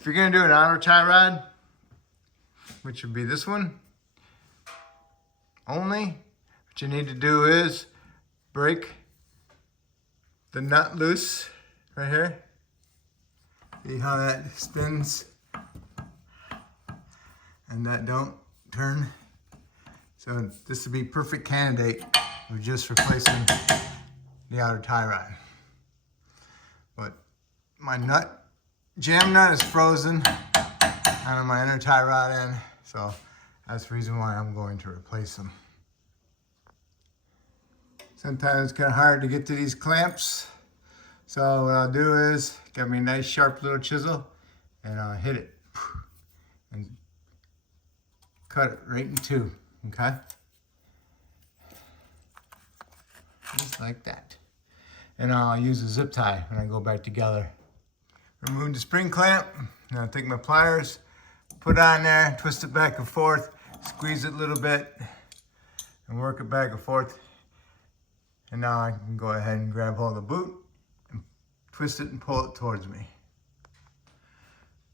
If you're gonna do an auto tie rod, which would be this one only, what you need to do is break the nut loose right here. See how that spins and that don't turn. So this would be perfect candidate for just replacing the outer tie rod. But my jam nut is frozen on my inner tie rod end, so that's the reason why I'm going to replace them. Sometimes it's kind of hard to get to these clamps, so what I'll do is get me a nice sharp little chisel and I'll hit it and cut it right in two, okay? Just like that. And I'll use a zip tie when I go back together. Remove the spring clamp, and I'll take my pliers, put it on there, twist it back and forth, squeeze it a little bit, and work it back and forth. And now I can go ahead and grab hold of the boot and twist it and pull it towards me.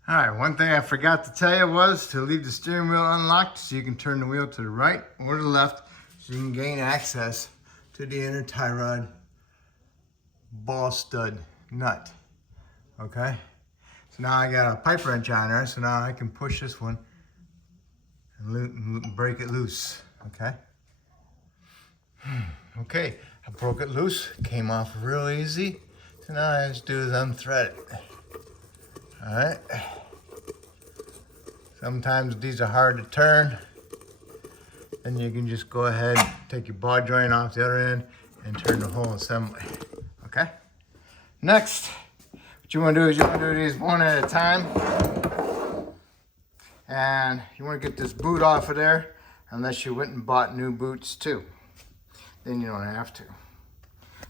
All right, one thing I forgot to tell you was to leave the steering wheel unlocked so you can turn the wheel to the right or the left so you can gain access to the inner tie rod ball stud nut, okay? So now I got a pipe wrench on there, so now I can push this one and break it loose, okay? Okay, I broke it loose, came off real easy. So now all I just do is unthread it. All right. Sometimes these are hard to turn. Then you can just go ahead, take your ball joint off the other end and turn the whole assembly, okay? Next, what you wanna do is you wanna do these one at a time. And you wanna get this boot off of there unless you went and bought new boots too. Then you don't have to.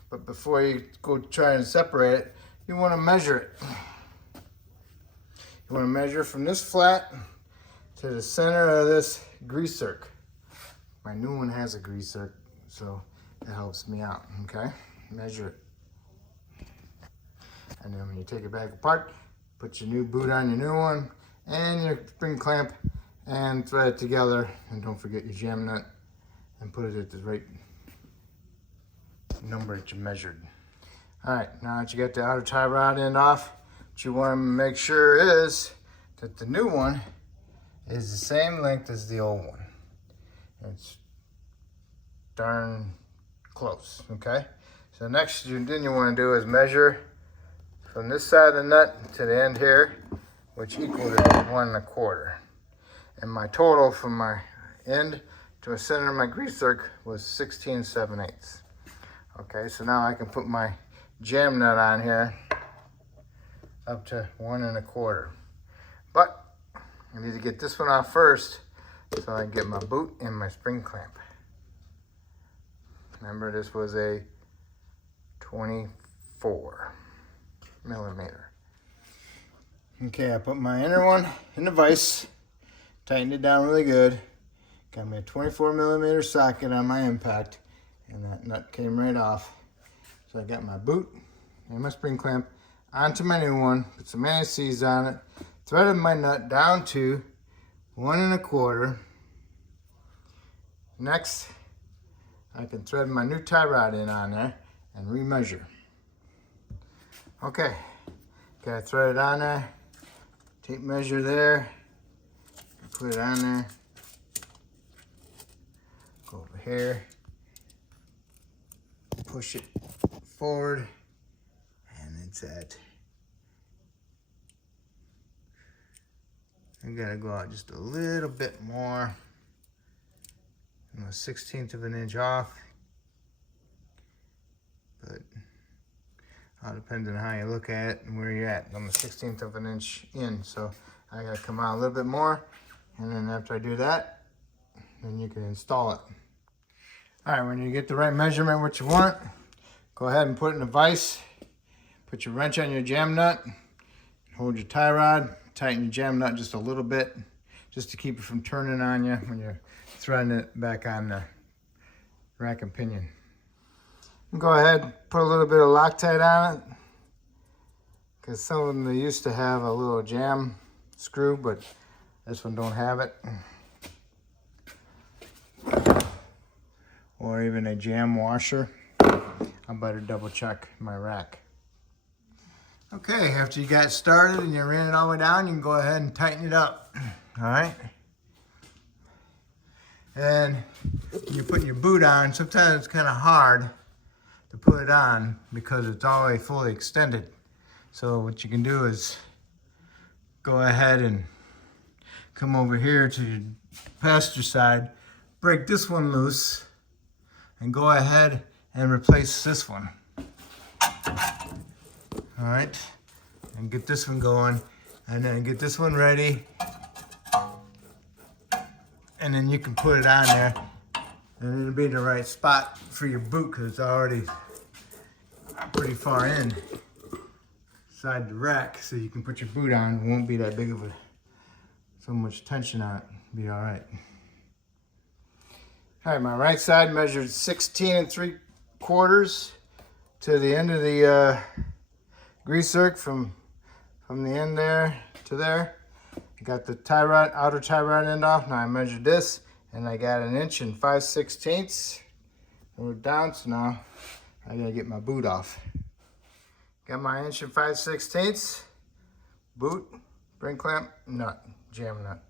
But before you go try and separate it, you want to measure it. You want to measure from this flat to the center of this grease zerk. My new one has a grease zerk, so it helps me out, okay? Measure it. And then when you take it back apart, put your new boot on your new one and your spring clamp and thread it together. And don't forget your jam nut and put it at the right number that you measured. All right, now that you got the outer tie rod end off, what you want to make sure is that the new one is the same length as the old one. It's darn close, okay? So next then you want to do is measure from this side of the nut to the end here, which equals 1 1/4. And my total from my end to the center of my grease zerk was 16 7/8. Okay, so now I can put my jam nut on here up to 1 1/4. But I need to get this one off first so I can get my boot and my spring clamp. Remember, this was a 24 millimeter. Okay, I put my inner one in the vise, tightened it down really good. Got me a 24 millimeter socket on my impact. And that nut came right off. So I got my boot and my spring clamp onto my new one, put some anti-seize on it, threaded my nut down to 1 1/4. Next, I can thread my new tie rod in on there and remeasure. Okay, got it threaded on there, tape measure there, put it on there, go over here, push it forward, and it's at, I gotta go out just a little bit more. I'm a 1/16 of an inch off, but all depends on how you look at it and where you're at. I'm a 1/16 of an inch in, so I gotta come out a little bit more, and then after I do that, then you can install it. All right, when you get the right measurement, what you want, go ahead and put it in a vise, put your wrench on your jam nut, hold your tie rod, tighten your jam nut just a little bit, just to keep it from turning on you when you're threading it back on the rack and pinion. And go ahead, put a little bit of Loctite on it, because some of them, they used to have a little jam screw, but this one don't have it. Or even a jam washer. I better double check my rack. Okay, after you got started and you ran it all the way down, you can go ahead and tighten it up. All right. And you're putting your boot on. Sometimes it's kind of hard to put it on because it's already fully extended. So what you can do is go ahead and come over here to your passenger side, break this one loose, and go ahead and replace this one. All right, and get this one going, and then get this one ready, and then you can put it on there, and it'll be in the right spot for your boot because it's already pretty far in inside the rack, so you can put your boot on. It won't be that big of so much tension on it. It'll be all right. All right, my right side measured 16 3/4 to the end of the grease zerk from the end there to there. I got the tie rod, outer tie rod end off. Now I measured this, and I got 1 5/16 inches. We're down, so now I gotta get my boot off. Got my 1 5/16 inches, boot, spring clamp, nut, jam nut.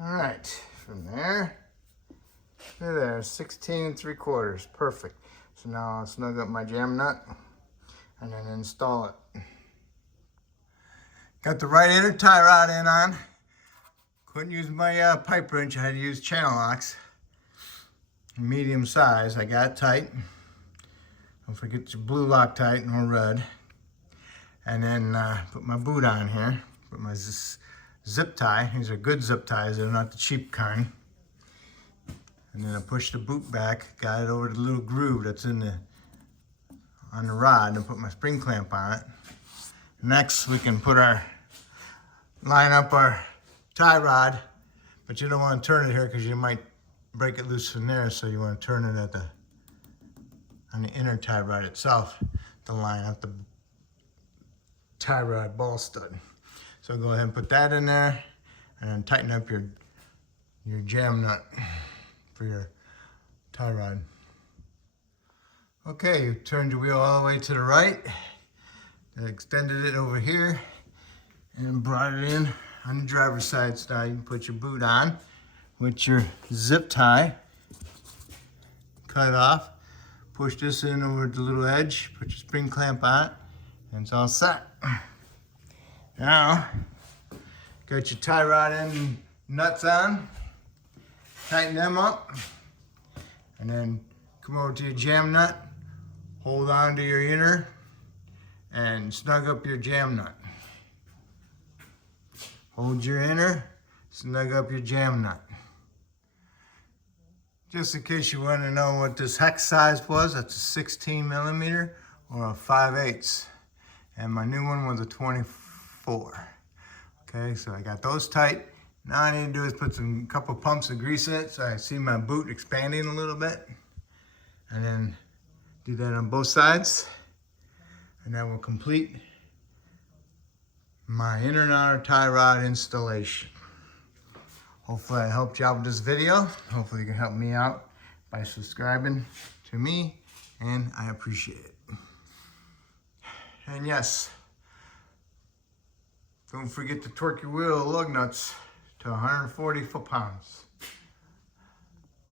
All right, from there to there, 16 3/4, perfect. So now I'll snug up my jam nut and then install it. Got the right inner tie rod in on. Couldn't use my pipe wrench, I had to use channel locks. Medium size, I got it tight. Don't forget your blue Loctite or red. And then put my boot on here. Put my zip tie. These are good zip ties, they're not the cheap kind. And then I pushed the boot back, got it over the little groove that's on the rod, and put my spring clamp on it. Next, we can line up our tie rod, but you don't want to turn it here because you might break it loose from there, so you want to turn it on the inner tie rod itself to line up the tie rod ball stud. So go ahead and put that in there, and then tighten up your jam nut for your tie rod. Okay, you turned your wheel all the way to the right, and extended it over here, and brought it in on the driver's side. So now you can put your boot on with your zip tie, cut it off, push this in over the little edge, put your spring clamp on it, and it's all set. Now, got your tie rod and nuts on, tighten them up, and then come over to your jam nut, hold on to your inner, and snug up your jam nut. Hold your inner, snug up your jam nut. Just in case you want to know what this hex size was, that's a 16 millimeter or a 5/8. And my new one was a 24. Okay, so I got those tight. Now I need to do is put a couple pumps of grease in it so I see my boot expanding a little bit. And then do that on both sides. And that will complete my inner and outer tie rod installation. Hopefully I helped you out with this video. Hopefully you can help me out by subscribing to me, and I appreciate it. And yes, don't forget to torque your wheel lug nuts to 140 foot-pounds.